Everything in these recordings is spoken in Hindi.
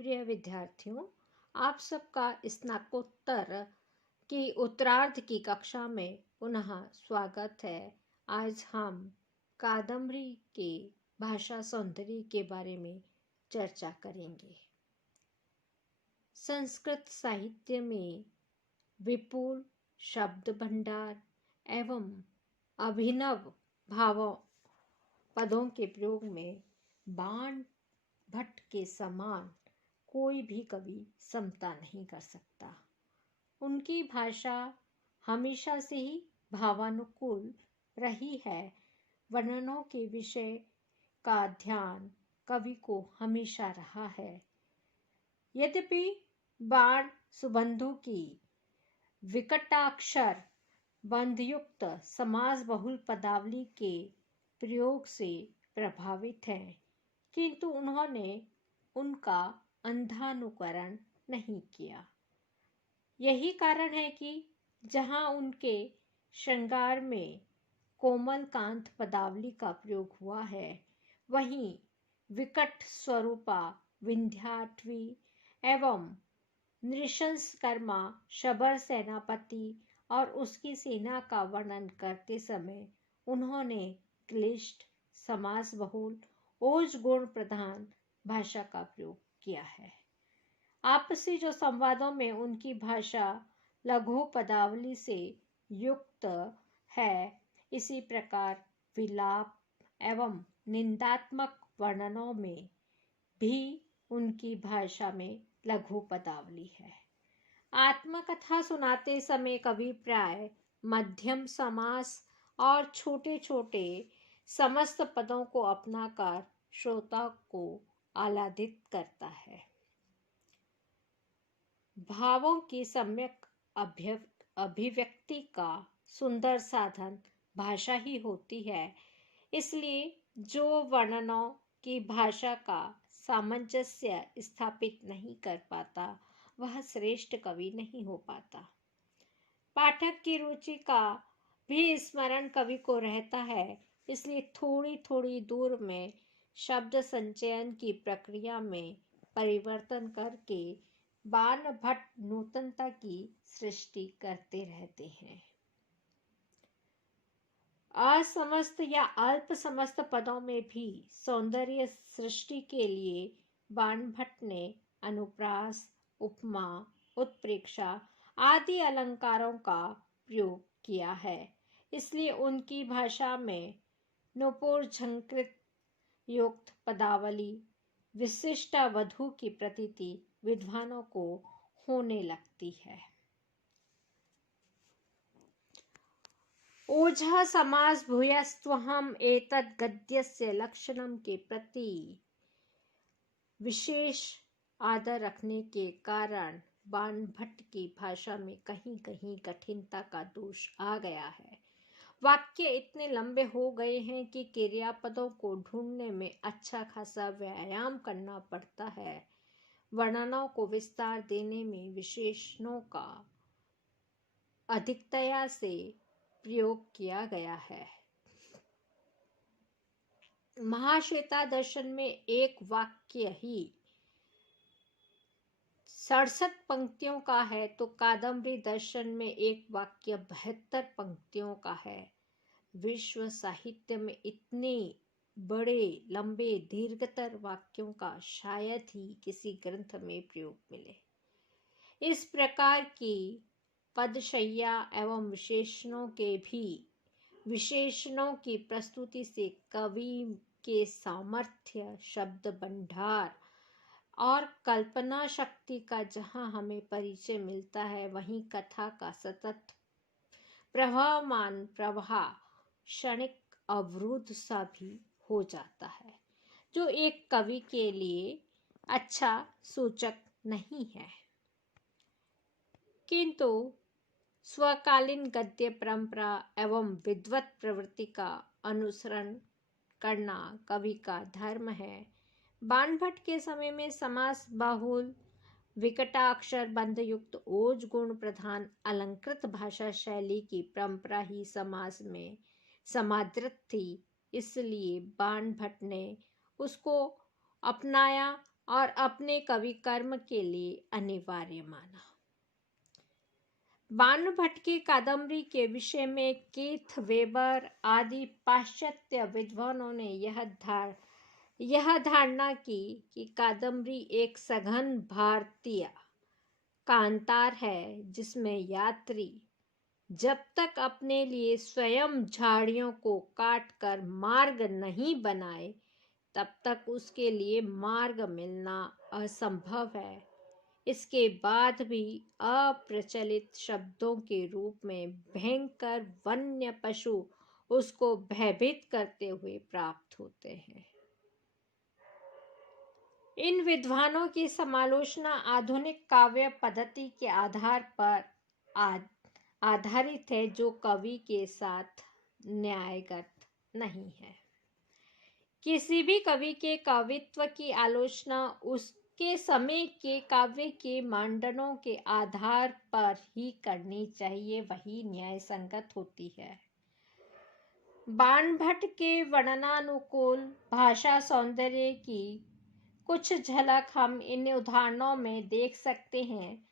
प्रिय विद्यार्थियों, आप सबका स्नातकोत्तर की उत्तरार्ध की कक्षा में पुनः स्वागत है। आज हम कादम्बरी के भाषा सौंदर्य के बारे में चर्चा करेंगे। संस्कृत साहित्य में विपुल शब्द भंडार एवं अभिनव भावों पदों के प्रयोग में बाण भट्ट के समान कोई भी कवि समता नहीं कर सकता। उनकी भाषा हमेशा से ही भावानुकूल रही है। वर्णनों के विषय का ध्यान कवि को हमेशा रहा है। यद्यपि बाण सुबंधु की विकटाक्षर बंधयुक्त समास बहुल पदावली के प्रयोग से प्रभावित हैं, किंतु उन्होंने उनका अंधानुकरण नहीं किया। यही कारण है कि जहां उनके श्रृंगार में कोमल कांत पदावली का प्रयोग हुआ है, वहीं विकट स्वरूपा विंध्याटवी एवं नृशंसकर्मा शबर सेनापति और उसकी सेना का वर्णन करते समय उन्होंने क्लिष्ट समास बहुल ओज गुण प्रधान भाषा का प्रयोग किया है। आपसी जो संवादों में उनकी भाषा लघु पदावली से युक्त है, इसी प्रकार विलाप एवं निंदात्मक वर्णनों में भी उनकी भाषा में लघु पदावली है। आत्मकथा सुनाते समय कवि प्राय मध्यम समास और छोटे छोटे समस्त पदों को अपनाकर श्रोता को आह्लादित करता है। भावों की सम्यक अभिव्यक्ति का सुंदर साधन भाषा ही होती है। इसलिए जो वर्णनों की भाषा का सामंजस्य स्थापित नहीं कर पाता, वह श्रेष्ठ कवि नहीं हो पाता। पाठक की रुचि का भी स्मरण कवि को रहता है, इसलिए थोड़ी थोड़ी दूर में शब्द संचयन की प्रक्रिया में परिवर्तन करके बाण भट्ट नूतनता की सृष्टि करते रहते हैं। असमस्त या अल्प समस्त पदों में भी सौंदर्य सृष्टि के लिए बाण भट्ट ने अनुप्रास, उपमा, उत्प्रेक्षा आदि अलंकारों का प्रयोग किया है। इसलिए उनकी भाषा में नूपुर झंकृत युक्त पदावली विशिष्टावधु की प्रतीति विद्वानों को होने लगती है। ओझः समास भूयस्त्वहम् एतद् गद्यस्य लक्षणम के प्रति विशेष आदर रखने के कारण बाण भट्ट की भाषा में कहीं कहीं कठिनता का दोष आ गया है। वाक्य इतने लंबे हो गए हैं कि क्रियापदों को ढूंढने में अच्छा खासा व्यायाम करना पड़ता है। वर्णनों को विस्तार देने में विशेषणों का अधिकतया से प्रयोग किया गया है। महाश्वेता दर्शन में एक वाक्य ही 67 पंक्तियों का है, तो कादम्बरी दर्शन में एक वाक्य 72 पंक्तियों का है। विश्व साहित्य में इतने बड़े लंबे दीर्घतर वाक्यों का शायद ही किसी ग्रंथ में प्रयोग मिले। इस प्रकार की पदशैया एवं विशेषणों की प्रस्तुति से कवि के सामर्थ्य, शब्द भंडार और कल्पना शक्ति का जहाँ हमें परिचय मिलता है, वहीं कथा का सतत प्रवाहमान प्रवाह क्षणिक अवरुद्ध सा भी हो जाता है, जो एक कवि के लिए अच्छा सूचक नहीं है। किंतु स्वकालीन गद्य परंपरा एवं विद्वत प्रवृत्ति का अनुसरण करना कवि का धर्म है। बाण भट्ट के समय में समास बहुल विकटाक्षर बंधयुक्त ओज गुण प्रधान अलंकृत भाषा शैली की परंपरा ही समास में समादृत थी। इसलिए बाण भट्ट ने उसको अपनाया और अपने कवि कर्म के लिए अनिवार्य माना। बाणभट्ट की कादम्बरी के विषय में कीथ वेबर आदि पाश्चात्य विद्वानों ने यह धारणा की कि कादम्बरी एक सघन भारतीय कांतार है, जिसमें यात्री जब तक अपने लिए स्वयं झाड़ियों को काटकर मार्ग नहीं बनाए, तब तक उसके लिए मार्ग मिलना असंभव है। इसके बाद भी अप्रचलित शब्दों के रूप में भयंकर वन्य पशु उसको भयभीत करते हुए प्राप्त होते हैं। इन विद्वानों की समालोचना आधुनिक काव्य पद्धति के आधार पर आधारित है, जो कवि के साथ न्यायगत नहीं है। किसी भी कवि के कवित्व की आलोचना उसके समय के काव्य के मानदंडों के आधार पर ही करनी चाहिए, वही न्याय संगत होती है। बाणभट्ट के वर्णनानुकूल भाषा सौंदर्य की कुछ झलक हम इन उदाहरणों में देख सकते हैं।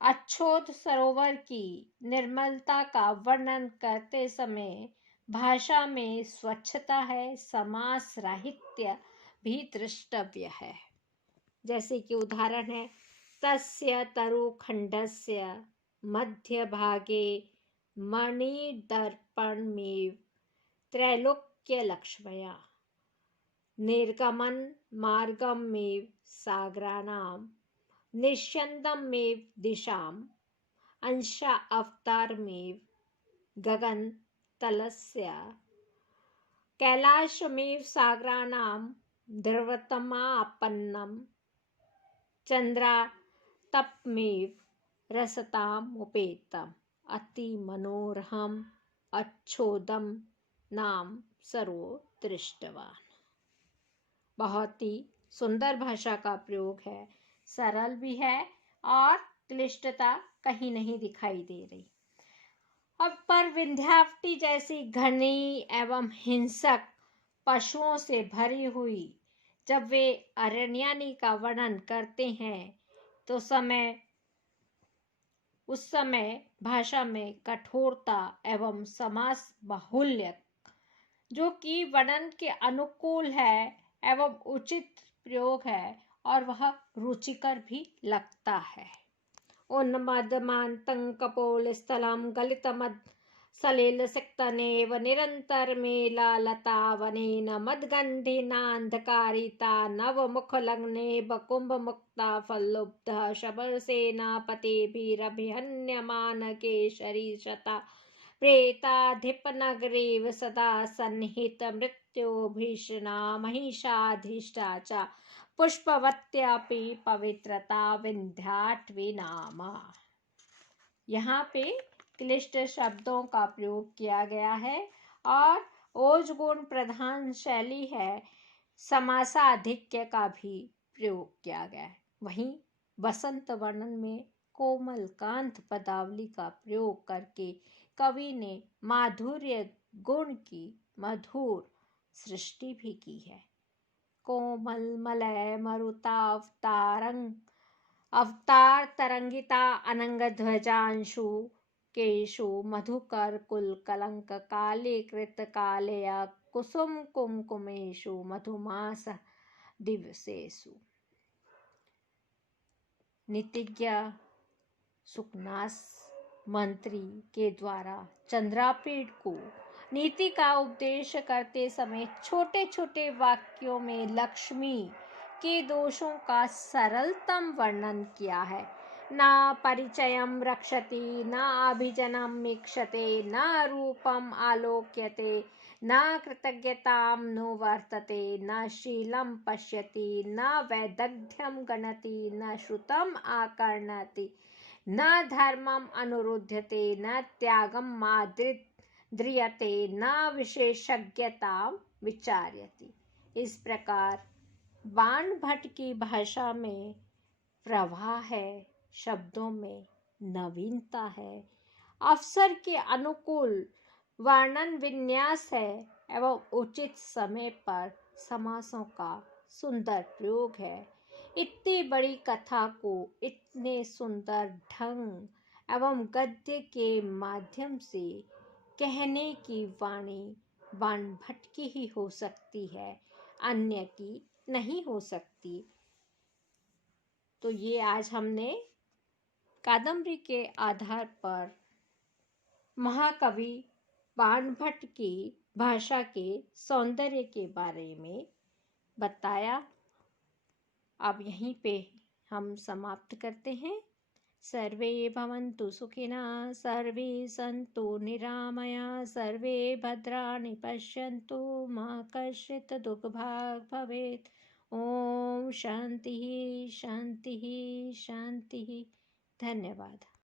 अच्छोद सरोवर की निर्मलता का वर्णन करते समय भाषा में स्वच्छता है, समास राहित्य भी दृष्टव्य है। जैसे कि उदाहरण है, तस्य तरुखंडस्य मध्य भागे मणिदर्पणमेव त्रैलोक्य लक्ष्मया निर्गमन मार्गमेव सागराणां निश्यन्दमेव दिशाम् अंशा अवतारमेव गगन तलस्य कैलाशमेव सागराणां ध्रुवतमापन्नं चन्द्रातपमेव रसताम् उपेतम् अति मनोरहम् अच्छोदम नाम सरो दृष्टवान। बहुत ही सुंदर भाषा का प्रयोग है, सरल भी है और क्लिष्टता कहीं नहीं दिखाई दे रही। अब पर विंध्यावटी जैसी घनी एवं हिंसक पशुओं से भरी हुई जब वे अरण्यानी का वर्णन करते हैं, तो उस समय भाषा में कठोरता एवं समास बाहुल्य, जो कि वर्णन के अनुकूल है एवं उचित प्रयोग है, और वह रुचिकर भी लगता है। उन्मदमान्तं कपोलस्थलं गलितमद सलिल सिक्तनेव निरंतर मेला लता वनेन मदगंधिनांधकारिता नवमुखलग्ने बकुंभ मुक्ता फल्लुब्ध शबरसेनापतिभिरभिहन्यमान केशरी शता प्रेताधिपनगरेव सदा सन्निहित मृत्युभीषणा महिषाधीष्टा च पुष्पवत्यापि पवित्रता विंध्याटवी नामा। यहाँ पे क्लिष्ट शब्दों का प्रयोग किया गया है और ओजगुण प्रधान शैली है, समासाधिक्य का भी प्रयोग किया गया है। वहीं वसंत वर्णन में कोमल कांत पदावली का प्रयोग करके कवि ने माधुर्य गुण की मधुर सृष्टि भी की है। कोमल मलय मरुता अवतार तरंगिता अनंग ध्वजांशु केशु मधुकर कुल कलंक काले कृत कालेय कुसुम कुमकुमेशु मधुमास दिवसेषु। नीतिज्ञ सुकनास मंत्री के द्वारा चंद्रापीड़ को नीति का उपदेश करते समय छोटे छोटे वाक्यों में लक्ष्मी के दोषों का सरलतम वर्णन किया है। न परिचयम रक्षति न अभिजनम ईक्षते न रूपम आलोक्यते न कृतज्ञताम नो वर्तते न शीलम पश्यति न वैदग्ध्यम गणति न श्रुतम आकर्णति न धर्मम अनुरुध्यते न त्यागम माद्रियते न विशेषज्ञता विचार्यति। इस प्रकार बाणभट्ट की भाषा में प्रवाह है, शब्दों में नवीनता है, अवसर के अनुकूल वर्णन विन्यास है एवं उचित समय पर समासों का सुंदर प्रयोग है। इतनी बड़ी कथा को इतने सुंदर ढंग एवं गद्य के माध्यम से कहने की वाणी बाणभट्ट की ही हो सकती है, अन्य की नहीं हो सकती। तो ये आज हमने कादम्बरी के आधार पर महाकवि बाणभट्ट की भाषा के सौंदर्य के बारे में बताया। अब यहीं पे हम समाप्त करते हैं। सर्वे भवन्तु सुखिनः, सर्वे सन्तु निरामया, सर्वे भद्राणि पश्यन्तु, मा कश्चित् दुःखभाग् भवेत्। ॐ शान्तिः शान्तिः शान्तिः। धन्यवाद।